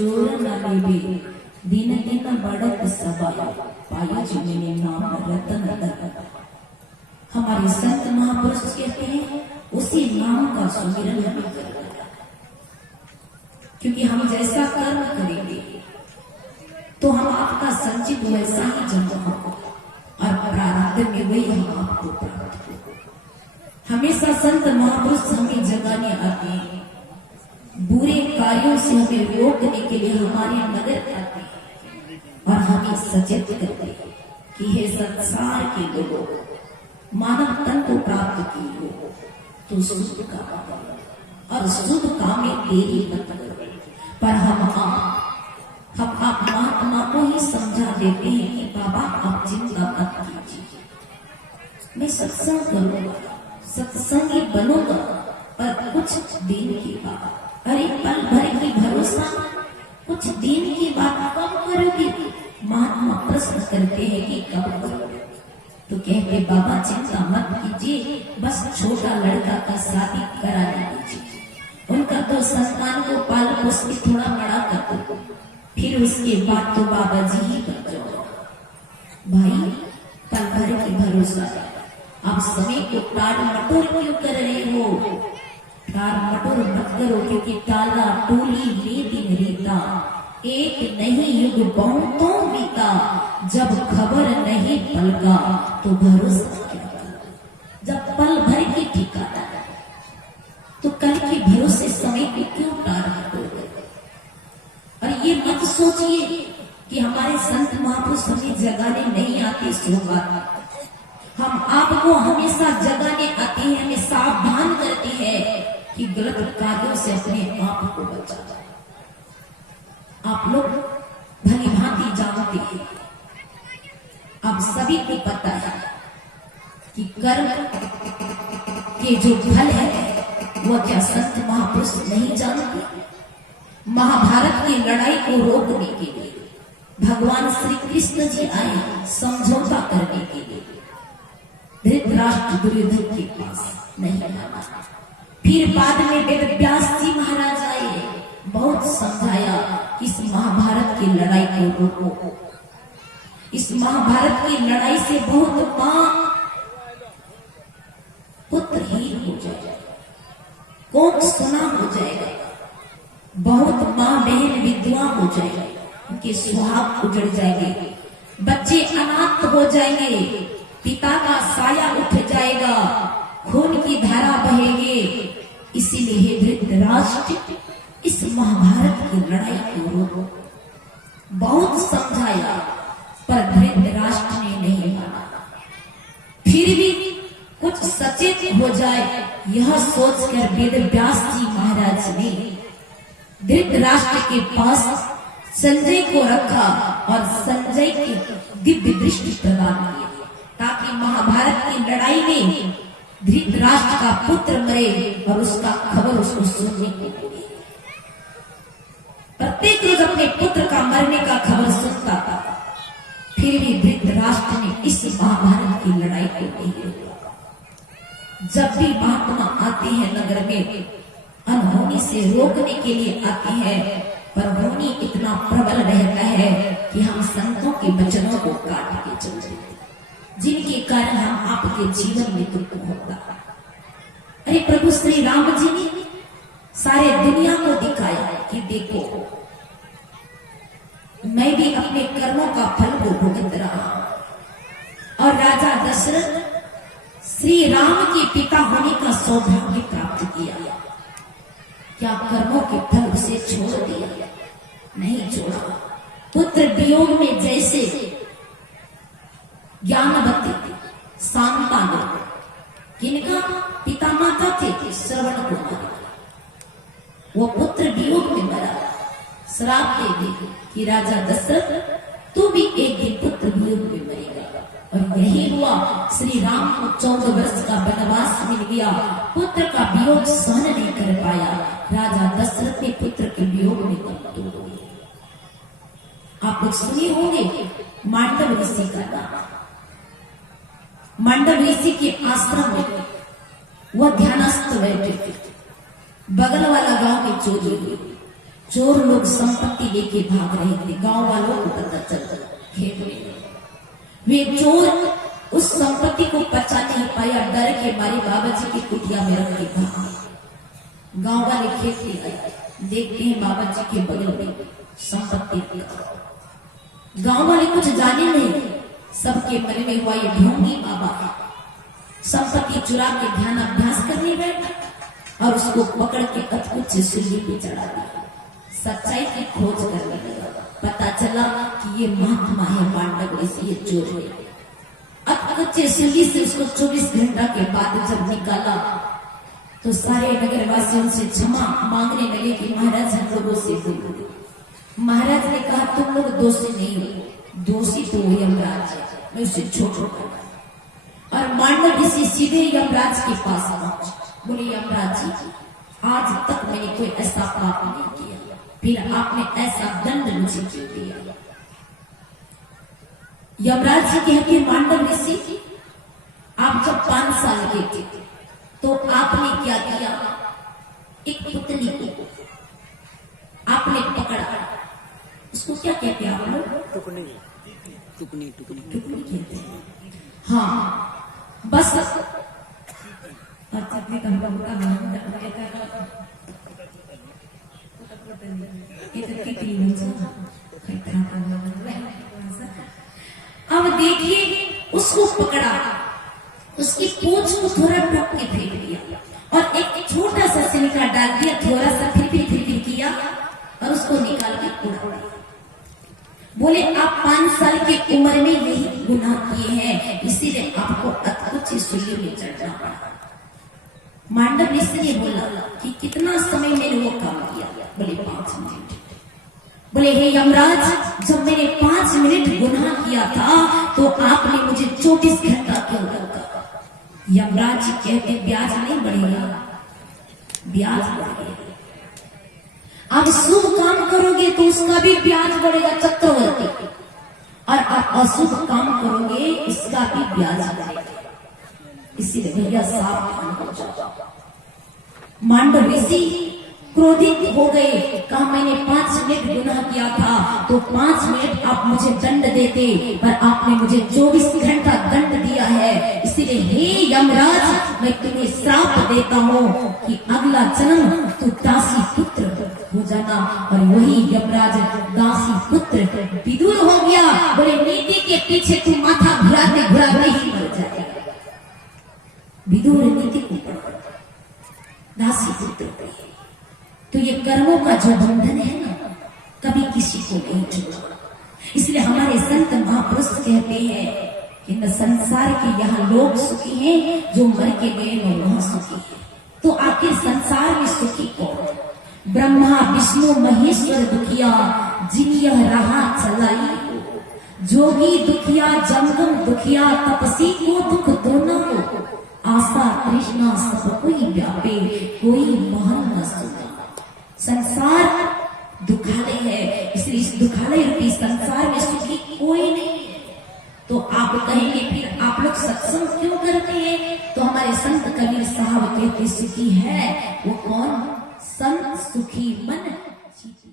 चोर न लेबे दिन दिन बढ़त सबाई पाया जिन्हें नाम रतन दत्त। हमारे संत महापुरुष कहते हैं उसी नाम का सुमिरन हमें करना है, क्योंकि हम जैसा कर्म करेंगे तो हम आपका संचित वैसा ही जन्म होगा और प्रारब्ध में वही हम आपको प्राप्त होगा। हमेशा संत महापुरुष हमें जगाने आते हैं, बुरे कार्यों से हमें रोकने के लिए हमारे मदद आते हैं और हमें सचेत करते हैं कि हे संसार के लोगों, मानव तन को प्राप्त की हो तो शुभ काम करो और शुभ काम में देरी मत करो। पर हम आप महात्मा को ही समझा देते हैं कि बाबा आप चिंता मत कीजिए, मैं सत्संग करूंगा, सत्संगी बनूंगा, पर कुछ दिन की बात, अरे पल भर की भरोसा, कुछ दिन की बात कब करोगे? महात्मा प्रश्न करते हैं कि कब करोगे? तो कहते बाबा चिंता मत कीजिए, बस छोटा लड़का का शादी करा दीजिए, उनका तो संतान को पाल पोस के थोड़ा बड़ा कर दो, फिर उसके बाद तो बाबा जी ही कर जाओ। भाई पल भर की भरोसा, आप समय को टाल मटोल क्यों कर रहे हो? टाल मटोल मत करो, क्योंकि टाला टोली में दिन रीता, एक नहीं युग बहुतों बीता, जब खबर नहीं पल का तो भरोसा क्या करो? जब पल भर की ठिकाना तो कल के भरोसे समय को क्यों टाल मटोल? और ये मत सोचिए कि हमारे संत महापुरुष हमें जगाने नहीं आते, सुबह हम आपको हमेशा जगाने आते हैं, हमें सावधान करते हैं कि गलत कार्यों से अपने आप को बचाओ। आप लोग भली भांति जानते हैं, आप सभी को पता है कि कर्म के जो फल है वह क्या संत महापुरुष नहीं जानते? महाभारत की लड़ाई को रोकने के लिए भगवान श्री कृष्ण जी आए समझौता करने के लिए, धृतराष्ट्र दुर्योधन के पास नहीं आना। फिर बाद में वेद व्यास जी महाराज आए, बहुत समझाया कि इस महाभारत की लड़ाई को रोको, इस महाभारत की लड़ाई से बहुत मां पुत्रहीन हो जाएगा, कोख सुना हो जाएगा, बहुत मां बहन विधवा हो जाएगी, उनके सुहाग उजड़ जाएंगे, बच्चे अनाथ हो जाएंगे, पिता का साया उठ जाएगा, खून की धारा बहेगी। इसीलिए हे धृतराष्ट्र इस महाभारत की लड़ाई को रोको। बहुत समझाया पर धृतराष्ट्र ने नहीं माना। फिर भी कुछ सचेत हो जाए यह सोचकर वेद व्यास जी महाराज ने धृतराष्ट्र के पास संजय को रखा और संजय की दिव्य दृष्टि प्रदान की, ताकि महाभारत की लड़ाई में धृतराष्ट्र का पुत्र मरे और उसका खबर उसको सुनने को मिले। प्रत्येक रोज अपने पुत्र का मरने का खबर सुनता था, फिर भी धृतराष्ट्र ने इस महाभारत की लड़ाई को नहीं रोका। जब भी महात्मा आते हैं नगर में, अनहोनी से रोकने के लिए आते हैं, पर होनी इतना प्रबल रहता है कि हम संतों के वचनों को काट के चलते हैं, जिनके कारण हम आपके जीवन में दुख होता। अरे प्रभु श्री राम जी ने सारे दुनिया को दिखाया कि देखो मैं भी अपने कर्मों का फल को भुगत रहा हूं, और राजा दशरथ श्री राम के पिता होने का सौभाग्य प्राप्त किया। क्या कर्मों के फल उसे छोड़ दिया? नहीं छोड़ा। पुत्र वियोग में जैसे ज्ञानवती शांता ने, किनका पिता माता थे श्रवण कुमार, वो पुत्र वियोग में मरा, श्राप दे दी कि राजा दशरथ तू भी एक दिन पुत्र वियोग में मरेगा। और यही हुआ, श्री राम को 14 वर्ष का वनवास मिल गया, पुत्र का वियोग सहन नहीं कर पाया, राजा दशरथ ने पुत्र के वियोग में मृत्यु हो गई। आप लोग सुने होंगे मांडव ऋषि का नाम। मांडव ऋषि के आश्रम में वह ध्यानस्थ बैठे थे। बगल वाला गांव में चोरी हुई, चोर लोग संपत्ति लेके भाग रहे थे। गांव वालों को पता चल खेत में वे चोर उस संपत्ति को बचा नहीं पाया, डर के मारे बाबा जी की कुटिया में रख के भाग। गांव वाले खेत ले गए, देखते हैं बाबा जी के बगल में संपत्ति। गांव वाले कुछ जाने नहीं, सबके मन में हुआ ये ढोंगी बाबा संपत्ति चुरा के ध्यान अभ्यास करने बैठा और उसको पकड़ के कचकुच से सूली पे चढ़ा दिया। सच्चाई की खोज करने लगा, पता चला कि ये महात्मा है पांडव, ऐसे ये चोर है। अब कच्चे सूली से उसको 24 घंटा के बाद जब निकाला तो सारे नगरवासियों से क्षमा मांगने लगे कि महाराज हम लोगों से भूल गए। महाराज ने कहा तुम लोग दोषी नहीं हो, दोषी तो यमराज है, मैं उसे छोड़ूंगा। और मांडव ऋषि सीधे यमराज के पास पहुंचे, बोले यमराज जी आज तक मैंने कोई ऐसा पाप नहीं किया, फिर आपने ऐसा दंड मुझे क्यों दिया? यमराज जी कहते मांडव ऋषि आप जब 5 साल के थे तो आपने क्या किया? एक पुतली को आपने पकड़ा, उसको क्या कहते हैं आप लोग? टुकनी टुकनी टुकनी टुकनी कहते हैं। हाँ बस अब देखिए उसको पकड़ा, उसकी पूंछ को थोड़ा ढक के फेंक दिया और एक छोटा सा सिनका डाल दिया, थोड़ा सा फिर किया और उसको निकाल के उड़ा दिया। बोले आप 5 साल की उम्र में यही गुनाह किए हैं, इसीलिए आपको अत्कुच सूली में चढ़ना पड़ा। मांडव ऋषि ने बोला कि कितना समय मैंने वो काम किया? बोले 5 मिनट। बोले हे यमराज जब मैंने 5 मिनट गुनाह किया था तो आपने मुझे 24 घंटा क्यों रखा? यमराज जी कहते ब्याज नहीं बढ़ेगा, ब्याज बढ़ेगा। आप शुभ काम करोगे तो उसका भी ब्याज बढ़ेगा चक्रवर्ती, और आप अशुभ काम करोगे इसका भी ब्याज बढ़ेगा, इसीलिए भैया सावधान हो जाओ। मांडव ऋषि क्रोधित हो गए, कहा मैंने 5 मिनट गुनाह किया था तो 5 मिनट आप मुझे दंड देते, पर आपने मुझे 24 घंटा दंड दिया है, इसीलिए हे यमराज मैं तुम्हें श्राप देता हूँ कि अगला जन्म तू दासी पुत्र हो जाना। और वही यमराज दासी पुत्र विदुर हो गया। बोले नीति के पीछे तू माथा घुराते ही मर जाएगा। विदुर नीति को दासी पुत्र, तो ये कर्मों का जो बंधन है ना कभी किसी को नहीं छूटा। इसलिए हमारे संत महापुरुष कहते हैं कि न संसार के यहाँ लोग सुखी हैं, जो मर के गए न वहां सुखी है। तो आखिर संसार में सुखी कौन? ब्रह्मा विष्णु महेश्वर दुखिया जिन यह रहा चलाई, जोगी दुखिया जमगम दुखिया तपसी को दुख दोनों को, आशा कृष्णा सब कोई व्यापे कोई महल न सुना। संसार दुखालय है, इसलिए इस दुखालय रूपी संसार में सुखी कोई नहीं है। तो आप कहेंगे फिर आप लोग सत्संग क्यों करते हैं? तो हमारे संत कबीर साहब कहते सुखी है वो कौन? संत सुखी मन जीते।